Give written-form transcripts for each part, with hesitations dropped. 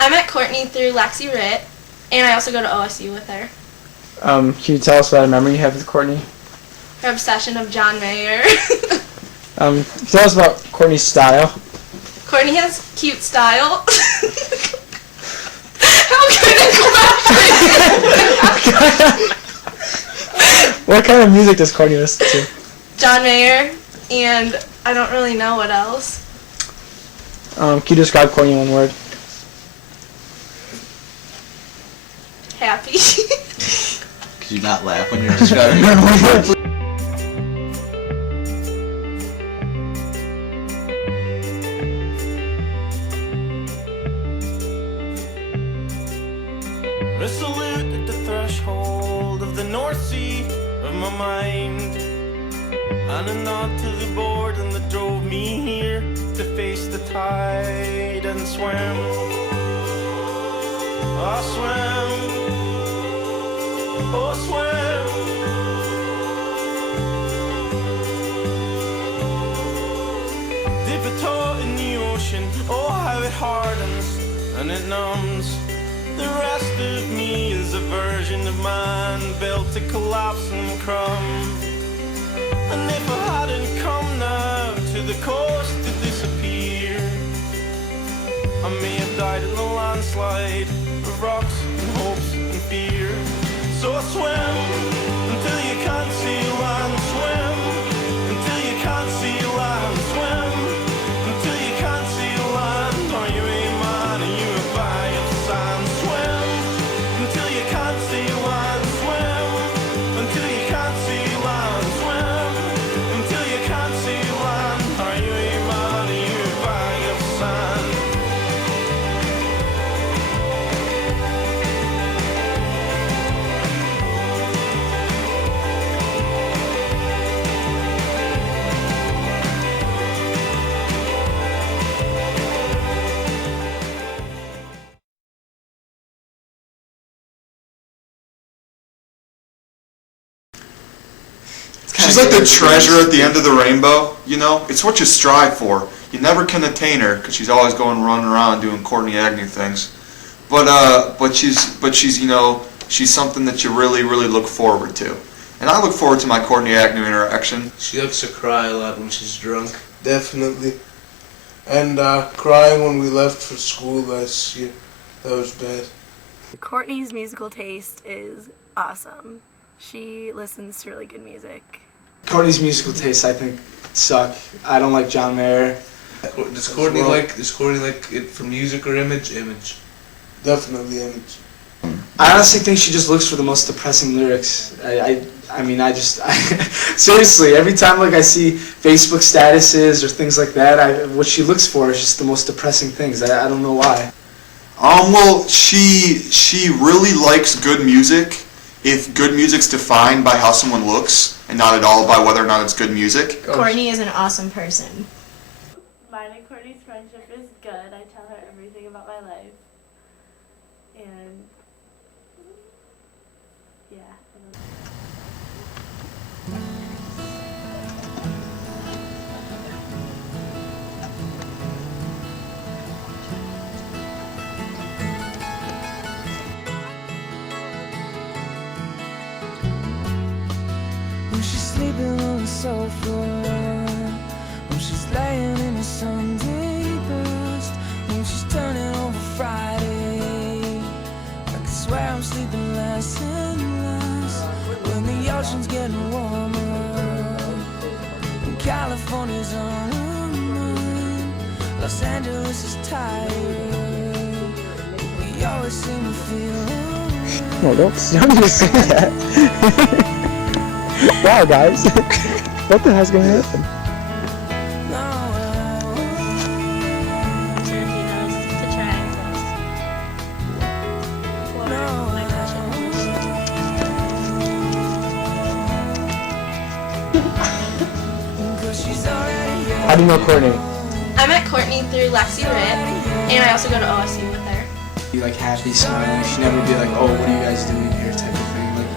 I met Courtney through Lexi Ritt, and I also go to OSU with her. Can you tell us about a memory you have with Courtney? Her obsession of John Mayer. Tell us about Courtney's style. Courtney has cute style. How could I collaborate? What kind of music does Courtney listen to? John Mayer, and I don't really know what else. Can you describe Courtney in one word? Happy. Could you not laugh when you're describing her? Resolute at the threshold of the North Sea of my mind, and a nod to the boredom that drove me here to face the tide and swim. I swim, oh swim. Dip a toe in the ocean, oh how it hardens and it numbs. The rest of me is a version of man built to collapse and crumb. And if I hadn't come now to the coast to disappear, I may have died in a landslide of rocks and hopes and fear. So I swim until you can't see land, swim until you can't see land, swim until you can't see land. Are you a man? Are you a bag of sand? Swim until you can't see land, swim until you can't see land, swim until you can't see land. Are you a man? Are you a bag of sand? She's like the treasure at the end of the rainbow, you know? It's what you strive for. You never can attain her because she's always going running around doing Courtney Agnew things. But she's you know, she's something that you really look forward to. And I look forward to my Courtney Agnew interaction. She likes to cry a lot when she's drunk. Definitely. And crying when we left for school last year. That was bad. Courtney's musical taste is awesome. She listens to really good music. Courtney's musical tastes, I think, suck. I don't like John Mayer. Does Courtney like it for music or image? Image. Definitely image. I honestly think she just looks for the most depressing lyrics. I mean, seriously, every time like I see Facebook statuses or things like that, what she looks for is just the most depressing things. I don't know why. Well, she really likes good music. If good music's defined by how someone looks and not at all by whether or not it's good music. Courtney is an awesome person. Mine and Courtney's friendship is good. I tell her everything about my life. And yeah. When she's sleeping on the sofa, when she's laying in the Sunday best, when she's turning over Friday, I can swear I'm sleeping less and less. When the ocean's getting warmer, when California's on her mind, Los Angeles is tired, but we always seem to feel alright. No, don't just say that. Wow, guys. What the hell's gonna happen? How do you know Courtney? I met Courtney through Lexi Ritt, and I also go to OSU with her. Be like happy, smiling. She'd never be like, "Oh, what are you guys doing here?" type of thing. Like,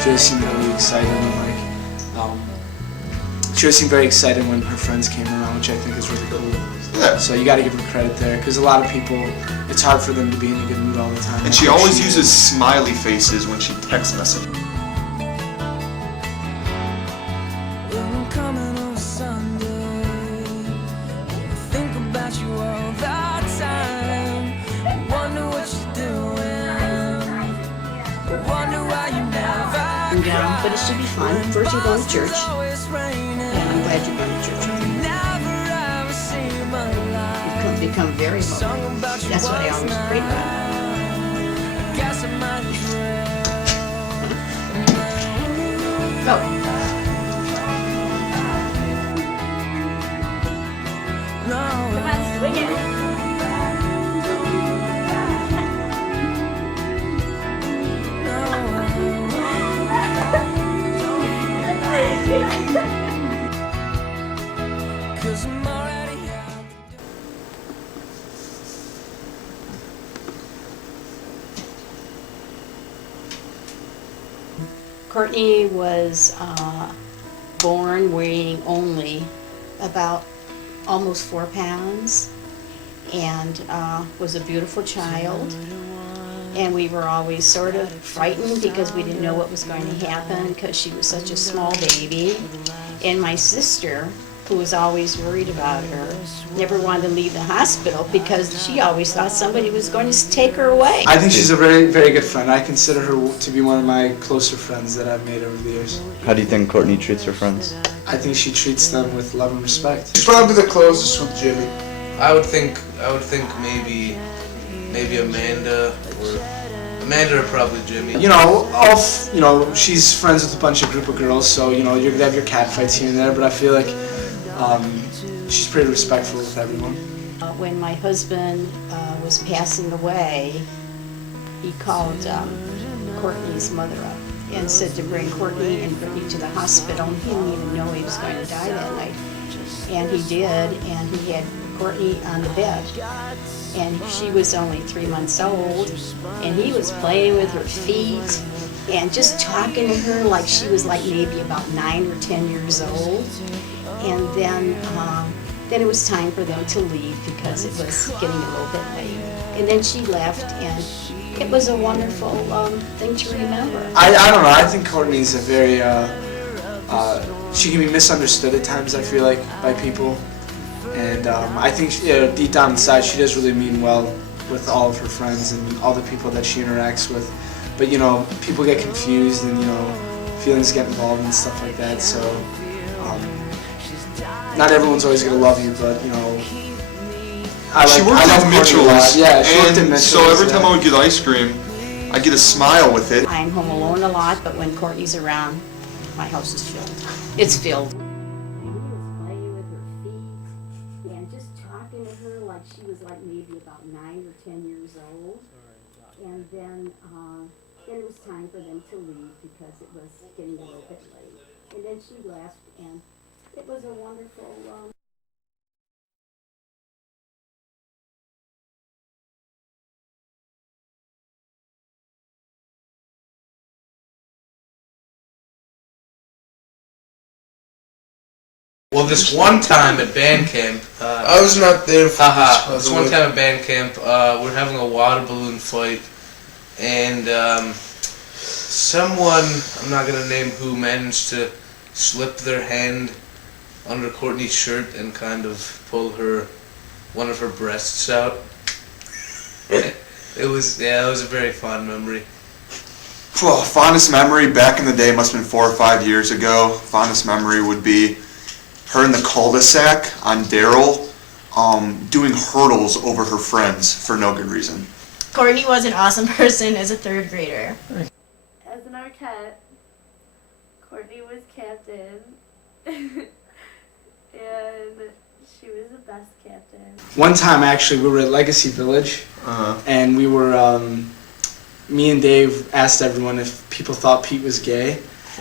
she always seemed really excited and like, she always seemed very excited when her friends came around, which I think is really cool. Yeah. So you got to give her credit there, because a lot of people, it's hard for them to be in a good mood all the time. And she always uses smiley faces when she text messages. But it should be fun. First you're going to church, and I'm glad you're going to church with me. You become very motivated. That's what I always pray about. Go. Come on, swing it. Courtney was born weighing only about almost 4 pounds, and was a beautiful child. And we were always sort of frightened because we didn't know what was going to happen because she was such a small baby. And my sister, who was always worried about her, never wanted to leave the hospital because she always thought somebody was going to take her away. I think she's a very, very good friend. I consider her to be one of my closer friends that I've made over the years. How do you think Courtney treats her friends? I think she treats them with love and respect. She's probably the closest with Jimmy. I would think maybe Amanda or probably Jimmy. You know, she's friends with a bunch of group of girls, so you know, you're gonna have your cat fights here and there. But I feel like she's pretty respectful with everyone. When my husband was passing away, he called Courtney's mother up and said to bring Courtney and Brittany to the hospital. He didn't even know he was going to die that night. And he did, and he had Courtney on the bed. And she was only 3 months old, and he was playing with her feet and just talking to her like she was like maybe about 9 or 10 years old. And then it was time for them to leave because it was getting a little bit late. And then she left, and it was a wonderful thing to remember. I don't know, I think Courtney's a very, she can be misunderstood at times, I feel like, by people. And I think deep down inside she does really mean well with all of her friends and all the people that she interacts with. But you know, people get confused and you know, feelings get involved and stuff like that. So not everyone's always gonna love you, but you know, She worked at Mitchell's, yeah, she worked at Mitchell's, so every time I would get ice cream, I get a smile with it. I'm home alone a lot, but when Courtney's around, my house is filled. It's filled. She was like maybe about 9 or 10 years old, and then it was time for them to leave because it was getting a little bit late. And then she left, and it was a wonderful. Well, this one time at band camp, I was not there for this one time at band camp, we're having a water balloon fight, and someone, I'm not gonna name who, managed to slip their hand under Courtney's shirt and kind of pull one of her breasts out. It was a very fond memory. Well, fondest memory back in the day must have been 4 or 5 years ago. Fondest memory would be her in the cul-de-sac on Darrell, doing hurdles over her friends for no good reason. Courtney was an awesome person as a 3rd grader. As an Arquette, Courtney was captain, and she was the best captain. One time, actually, we were at Legacy Village, and we were, me and Dave asked everyone if people thought Pete was gay.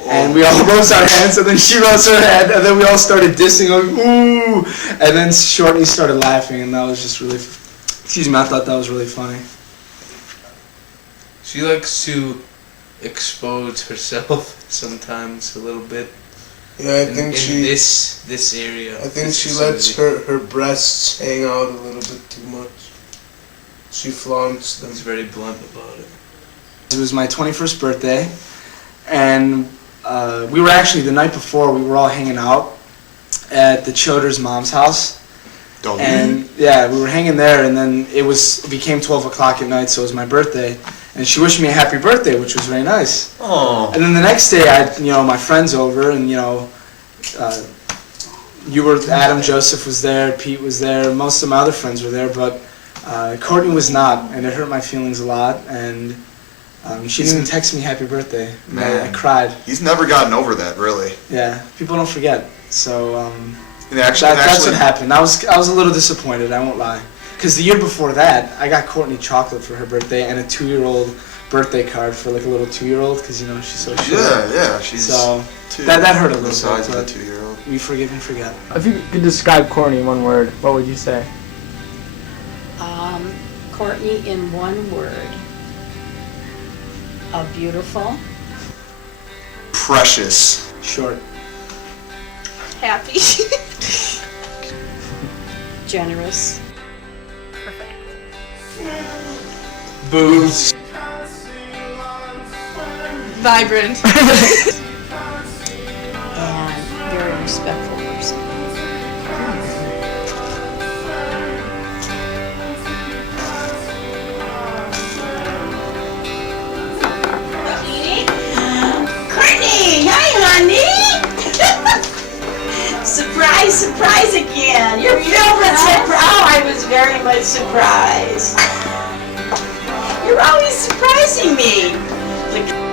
And we all rose our hands, and then she rose her hand, and then we all started dissing, like, ooh! And then Courtney started laughing, and that was just really, I thought that was really funny. She likes to expose herself sometimes a little bit. Yeah, I in think this area. I think this she vicinity. lets her breasts hang out a little bit too much. She flaunts them. He's very blunt about it. It was my 21st birthday, and we were actually, the night before, we were all hanging out at the Childers' mom's house. And yeah, we were hanging there, and then it became 12 o'clock at night, so it was my birthday. And she wished me a happy birthday, which was very nice. Oh. And then the next day, I had, my friends over, and you were, Adam Joseph was there, Pete was there, most of my other friends were there, but Courtney was not, and it hurt my feelings a lot. And she didn't text me happy birthday. Man. I cried. He's never gotten over that, really. Yeah, people don't forget. So that's what happened. I was a little disappointed, I won't lie. Because the year before that, I got Courtney chocolate for her birthday and a 2-year-old birthday card for like a little 2-year-old, because she's so short. Yeah, she's so that hurt a little the size bit. of a 2-year-old. We forgive and forget. If you could describe Courtney in one word, what would you say? Courtney in one word. Beautiful. Precious. Short. Happy. Generous. Boobs. Vibrant. And very respectful person. Courtney! Hi, honey! Surprise again! Your favorite surprise! Oh, I was very much surprised. You're always surprising me. Look.